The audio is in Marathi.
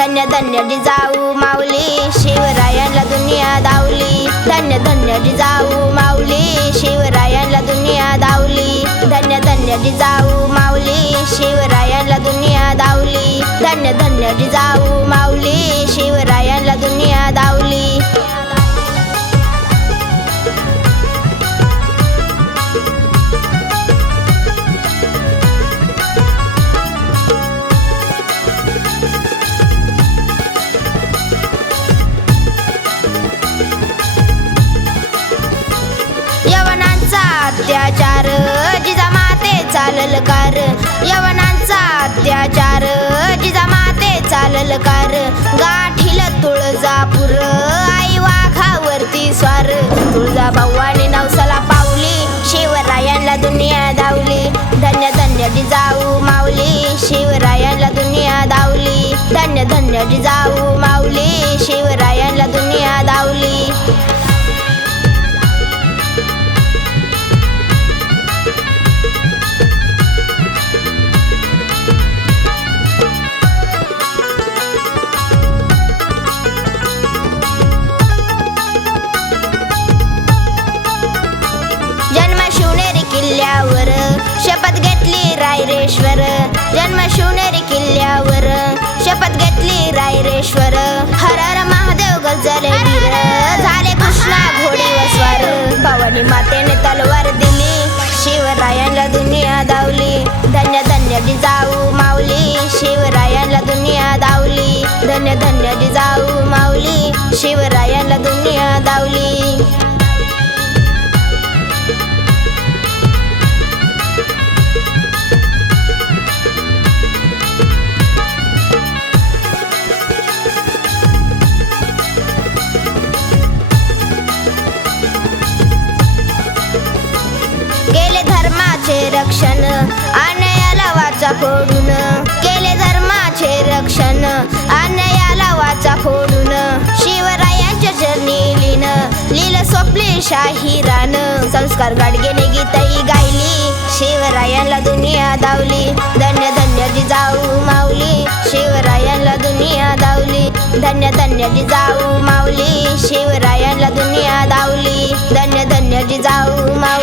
धन्य धन्य जिजाऊ माऊली शिवरायांना दुनिया दावली. धन्य धन्य जिजाऊ माऊली शिवरायांना दुनिया दावली. धन्य धन्य जिजाऊ माऊली शिवरायांना दुनिया दावली. धन्य धन्य जिजाऊ माऊली शिवराय अत्याचार. जिजामाते चालल कार. यवनांचा अत्याचार. जिजामाते चालल कार. गाठील तुळजापूर. आई वाघावरती स्वार. तुळजा भवानी नवसाला पावली. शिवरायांना दुनिया धावली. धन्य धन्य जिजाऊ माऊली. शिवरायांना दुनिया धावली. धन्य धन्य जिजाऊ माऊली. शिवराया रायरेश्वर हर हर महादेव गजले झाले कृष्णा घोडी स्वार. भवानी मातेने तलवार दिली. शिवरायांना दुनिया दावली. धन्य धन्य जिजाऊ माऊली. शिवरायांना दुनिया दावली. धन्य धन्य जिजाऊ माऊली. शिवरायांना दुनिया दावली. धर्माचे रक्षण अन्यायाला वाचा फोडून. केले धर्माचे रक्षण अन्यायाला वाचा फोडून. शिवरायांच्या चरणी लीन लील स्वप्ने शाहिरान संस्कार गाडगेने गीतही गायली शिवरायांना दुनिया दावली. धन्य धन्य जिजाऊ माऊली शिवरायांना दुनिया दावली. धन्य धन्य जिजाऊ माऊली शिवरायांना दुनिया दावली. धन्य धन्य जिजाऊ माऊली.